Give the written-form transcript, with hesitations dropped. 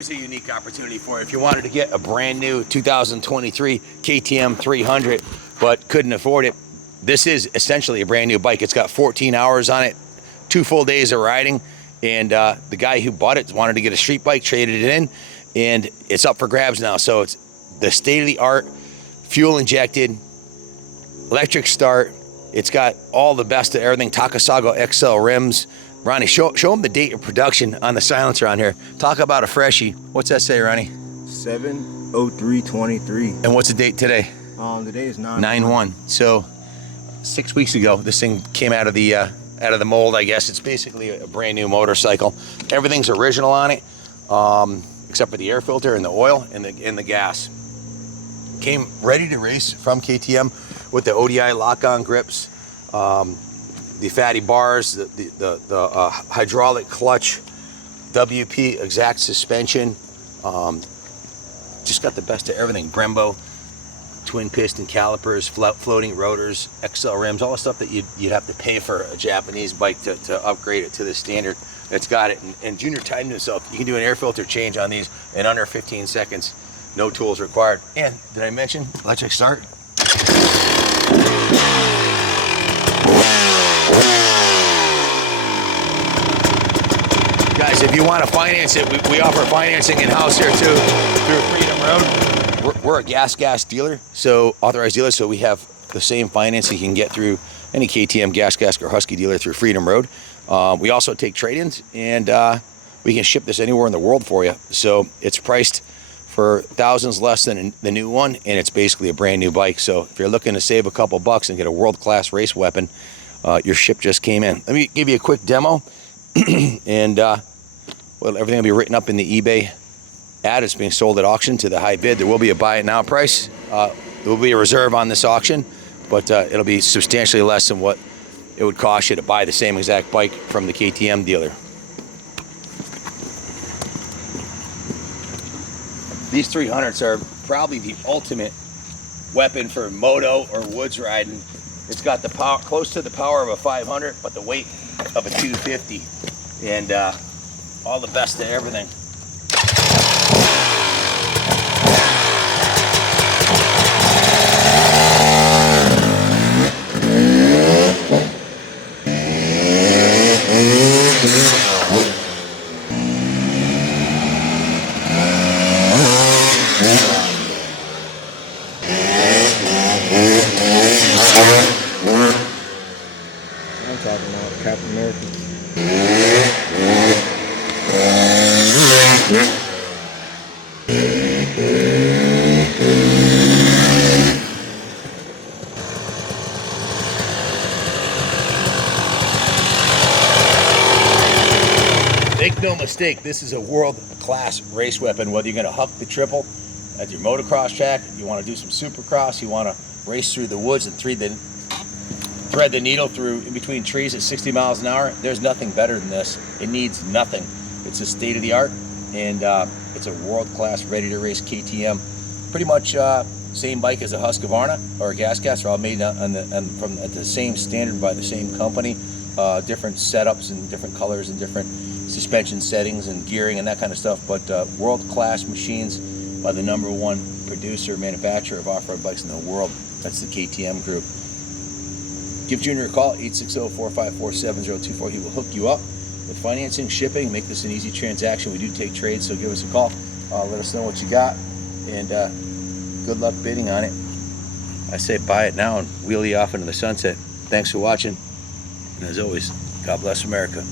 Here's a unique opportunity for you. If you wanted to get a brand new 2023 KTM 300 but couldn't afford it, this is essentially a brand new bike. It's got 14 hours on it, 2 full days of riding, and the guy who bought it wanted to get a street bike, traded it in, and it's up for grabs now. So it's the state-of-the-art, fuel injected, electric start. It's got all the best of everything. Takasago XL rims. Ronnie, show them the date of production on the silencer on here. Talk about a freshie. What's that say, Ronnie? 7/03/23. And what's the date today? Today is 9/1. So 6 weeks ago, this thing came out of the mold. I guess it's basically a brand new motorcycle. Everything's original on it, except for the air filter and the oil and the gas. Came ready to race from KTM with the ODI lock-on grips. The fatty bars, the hydraulic clutch, WP exact suspension, just got the best of everything. Brembo, twin piston calipers, floating rotors, XL rims, all the stuff that you'd have to pay for a Japanese bike to upgrade it to the standard. It's got it. And Junior timed himself. You can do an air filter change on these in under 15 seconds. No tools required. And did I mention electric start? Guys, if you want to finance it, we offer financing in-house here too through Freedom Road. We're a gas dealer, so authorized dealer, so we have the same financing you can get through any KTM, gas or Husky dealer through Freedom Road. We also take trade-ins, and we can ship this anywhere in the world for you. So it's priced for thousands less than the new one, and it's basically a brand new bike. So if you're looking to save a couple bucks and get a world-class race weapon, your ship just came in. Let me give you a quick demo. And well, everything will be written up in the eBay ad. It's being sold at auction to the high bid. There will be a buy it now price. There will be a reserve on this auction, but it'll be substantially less than what it would cost you to buy the same exact bike from the KTM dealer. These 300s are probably the ultimate weapon for moto or woods riding. It's got the power, close to the power of a 500, but the weight of a 250, and all the best of everything. I'm talking about Captain America. Make no mistake, this is a world-class race weapon. Whether you're going to huck the triple at your motocross track, you want to do some supercross, you want to race through the woods and thread the needle through in between trees at 60 miles an hour, there's nothing better than this. It needs nothing. It's a state-of-the-art, and it's a world-class, ready-to-race KTM. Pretty much same bike as a Husqvarna or a Gas. They're all made at the same standard by the same company. Different setups and different colors and different suspension settings and gearing and that kind of stuff, but world-class machines by the #1 producer, manufacturer of off-road bikes in the world. That's the KTM group. Give Junior a call, 860-454-7024. He will hook you up with financing, shipping, make this an easy transaction. We do take trades, so give us a call. Let us know what you got, and good luck bidding on it. I say buy it now and wheel you off into the sunset. Thanks for watching, and as always, God bless America.